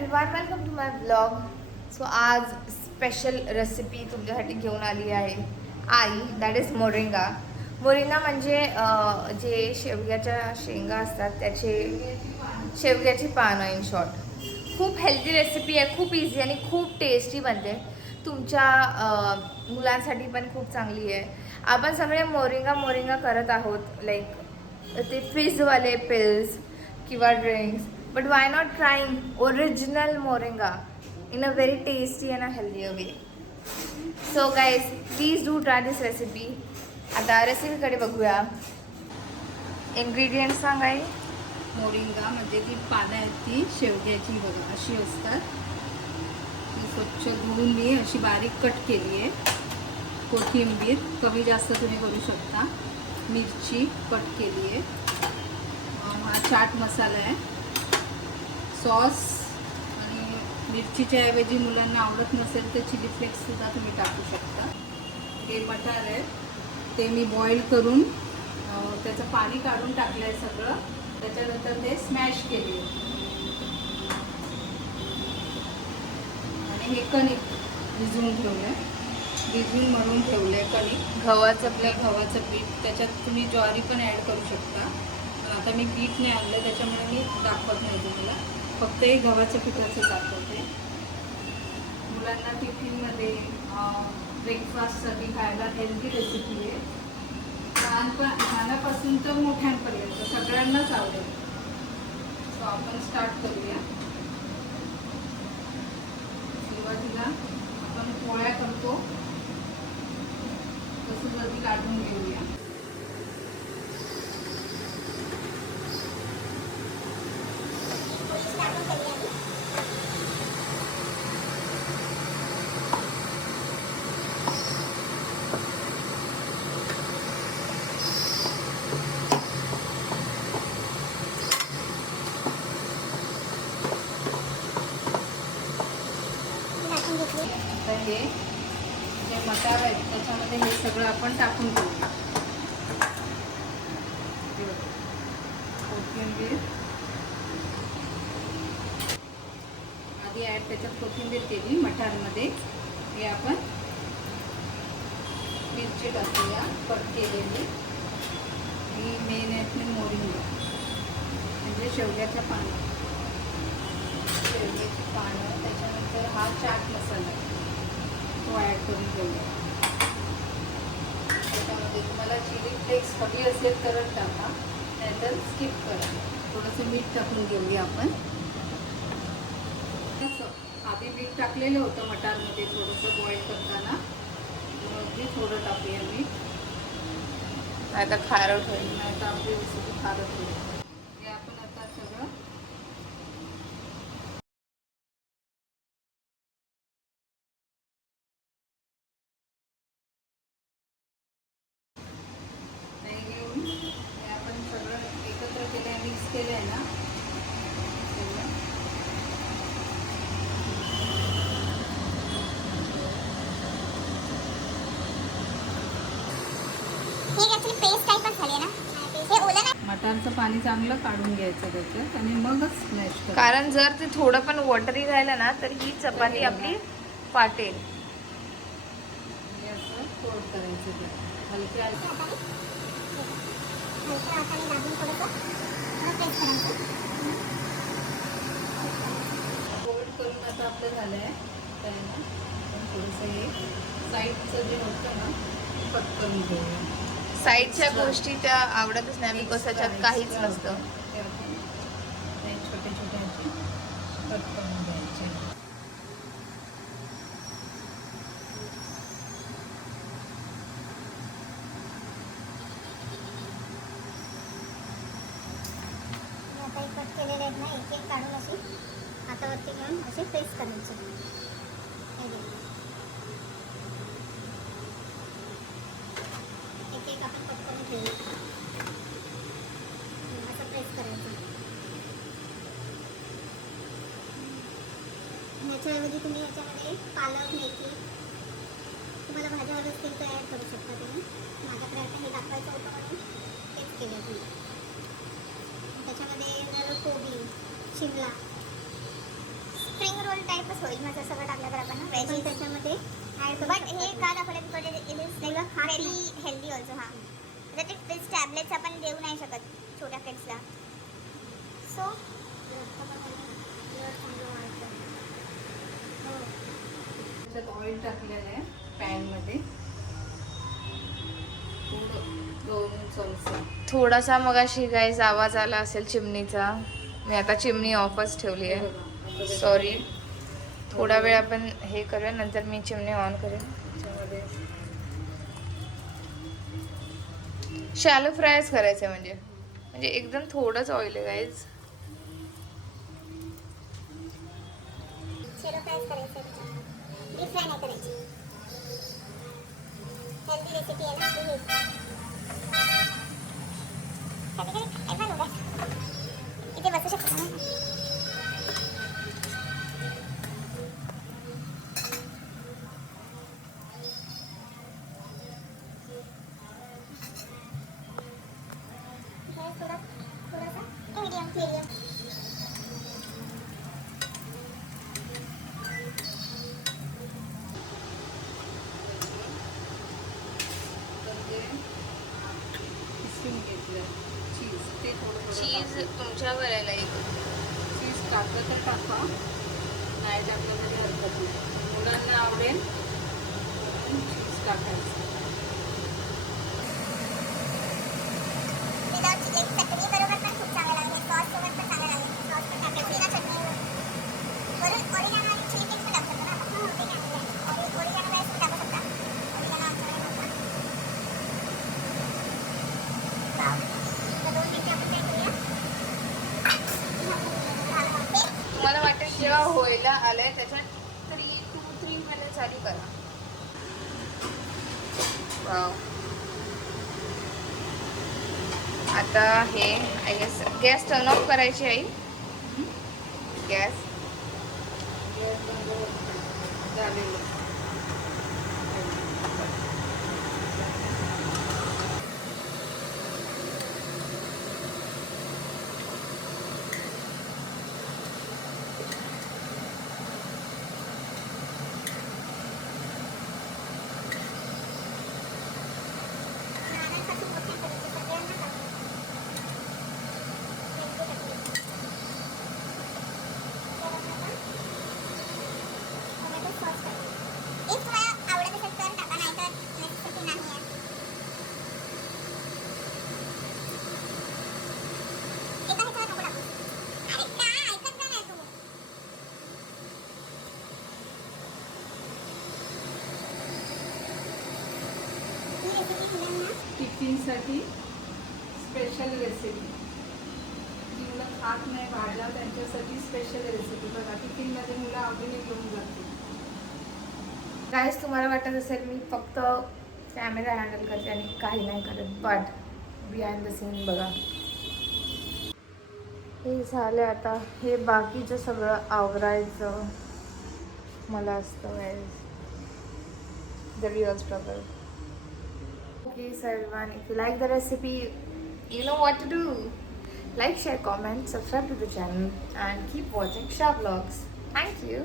Everyone, welcome to my blog. So आज special recipe तुमच्यासाठी घेऊन आली आहे आई, दॅट इज मोरिंगा. मोरिंगा म्हणजे जे शेवग्याच्या शेंगा असतात त्याचे शेवग्याची पानं इन शॉर्ट. खूप हेल्दी रेसिपी आहे, खूप इझी आणि खूप टेस्टी बनते. तुमच्या मुलांसाठी पण खूप चांगली आहे. आपण सगळे मोरिंगा करत आहोत, लाईक ते फिजवाले पिल्स किंवा drinks. But why not trying original moringa in a very tasty and a healthier way? So guys, please do try this recipe. आता रेसिपीकडे बघूया. इन्ग्रेडियंट्स सांगाय. मोरिंगा म्हणजे ती पानं आहेत ती शेवग्याची बघा अशी असतात. ती स्वच्छ धुवून मी अशी बारीक कट केली आहे. कोथिंबीर कमी जास्त तुम्ही करू शकता. मिरची कट केली आहे. हा चाट मसाला आहे. सॉस आणि मिरचीच्या ऐवजी मुलांना आवडत नसेल तर चिली फ्लेक्ससुद्धा तुम्ही टाकू शकता. हे मटार आहे ते मी बॉईल करून त्याचं पाणी काढून टाकलं आहे सगळं. त्याच्यानंतर ते स्मॅश केले आणि हे कणिक भिजवून ठेवलं आहे. भिजवून मळून ठेवलं आहे कणिक. गव्हाचं पीठ त्याच्यात तुम्ही ज्वारी पण ॲड करू शकता. पण आता मी पीठ नाही आणलं त्याच्यामुळे मी दाखवत नाही तुम्हाला. फक्त हे गव्हाचं पिठाचं दाखवते. मुलांना टिफिनमध्ये ब्रेकफास्टसाठी खायला हेल्दी रेसिपी आहे. लहानापासून तर मोठ्यांपर्यंत सगळ्यांनाच आवडेल. सो आपण स्टार्ट करूया. सुरुवातीला आपण पोळ्या करतो तसं जरी लाटून घेऊया. आता हे जे मटार आहेत त्याच्यामध्ये हे सगळं आपण टाकून घेऊया. कोथिंबीर आधी त्याच्यात कोथिंबीर केली मटारमध्ये. हे आपण मिरची टाकूया कट केलेली. ही मेन आहे मोरिंगा म्हणजे शेवग्याच्या पानं. शेवग्याची पानं त्याच्यानंतर हा चाट मसाला तो ॲड करून घेऊया. त्याच्यामध्ये तुम्हाला चिली फ्लेक्स हवी असेल तरच टाका, नाहीतर स्किप करा. थोडंसं मीठ टाकून घेऊया आपण. आधी मीठ टाकलेलं होतं मटारमध्ये थोडंसं बॉईल करताना, मग थोडं टाकूया मीठ. आता खारट होईल. आता आपली रेसिपी खारट होईल. हे आपण आता सगळं घेऊन हे आपण सगळं एकत्र केलं आहे, मिक्स केलं आहे ना. मटारचं पाणी चांगलं काढून घ्यायचं त्याच्यात आणि मगच स्मॅश करायचं. कारण जर ते थोडं पण वॉटरी राहिलं ना तर ही चपाती आपली फाटेल. असं फोल्ड करायचं ते हलक्या फोल्ड करून आता आपलं झालं आहे. त्याला थोडंसं हे साईडचं जे होतं ना कट करून घेऊया. साईडच्या गोष्टी त्या आवडतच नाही बिकॉज त्याच्यात काहीच नसतं. छोटे छोटे कट करून घ्यायचे. आता कट केलेले आहेत ना, एक एक काढून असे हातावरती घेऊन असे प्रेस करायचे. एक एक आपण कट करून घेऊ. असं प्रेस करायचं. ह्याच्याऐवजी तुम्ही याच्यामध्ये पालक, मेथी तुम्हाला भाज्या हव्या असतील तर ॲड करू शकता तुम्ही. माझ्याकडे आता हे दाखवायचं होतं म्हणून तेच केलं तुम्ही. त्याच्यामध्ये कोबी, शिमला स्प्रिंग रोल टाईपच होईल मग सगळं टाकल्यावर आपण व्हेज त्याच्यामध्ये ॲड करू. बट हे का दाखवलं because it is very healthy also. हां तर ते फिक्स टॅबलेट्स आपण देऊ नाही शकत छोट्या किड्सला. सो त्याच्यात ऑइल टाकलेलं आहे पॅनमध्ये, थोडं 2 चमचे. थोडासा मगाशी गाईज आवाज आला असेल चिमणीचा. मी आता चिमणी ऑफच ठेवली आहे. सॉरी. थोडा वेळ आपण हे करूया, नंतर मी चिमणी ऑन करेन. त्याच्यामध्ये शॅलो फ्रायच करायचं आहे म्हणजे एकदम थोडंच ऑइल आहे गाईज. शेलो फ्रायच करायचं आहे, डीप फ्राय नाही करायची. हेल्दी रेसिपी आहे ना ही. कधी कधी ऐका ना इथे बसू शकतो ना. थोडासा मीडियम. किसून घेतलं चीज, ते थोडं चीज तुमच्यावर आहे लाईक. चीज टाकलं तर टाका, नाही टाकलं तरी हरकत नाही. मुलांना आवडेल चीज टाकायचं. चटणी बरोबर पण खूप चांगलं लागेल, सॉस सोबत पण चांगलं लागेल. सॉस पण टाकायची ना चटणीवर. वरून ओरिगॅनो आणि चिली फ्लेक्स पण टाकू शकतो ना आपण. ओरिगॅनो राईस पण टाकू शकता. ओरिगॅनो आमच्याकडे नव्हता. तर 2 मिनिटं आपण काय करूया. तुम्हाला वाटेल जेव्हा व्हायला आलंय त्याच्यात 3 मिनिट चालू करा. वाव. आता हे I guess gas turn off करायची आई. गॅस गॅस बंद झालेलं. एक तुम्हाला आवडत असेल तर टाका, नाही तर नेक्स्ट नाही आहे. एका ह्याच्यावर नको टाकू. अरे काय ऐकत का नाही तू. ही रेसिपी मुलांना टिफिनसाठी स्पेशल रेसिपी. जी मुलं खात नाही भाज्या, त्यांच्यासाठी स्पेशल रेसिपी. बघा टिफिनमध्ये मुलं आवडीने घेऊन जातील. गाईज तुम्हाला वाटत असेल मी फक्त कॅमेरा हँडल करते आणि काही नाही करत, बट बिहाइंड द सीन बघा. हे झालं. आता हे बाकीचं सगळं आवरायचं मला असतं guys. The real struggle. Okay, so everyone, if you like the recipe, you know what to do. Like, share, comment, subscribe to the channel, and keep watching Shah Vlogs. Thank you.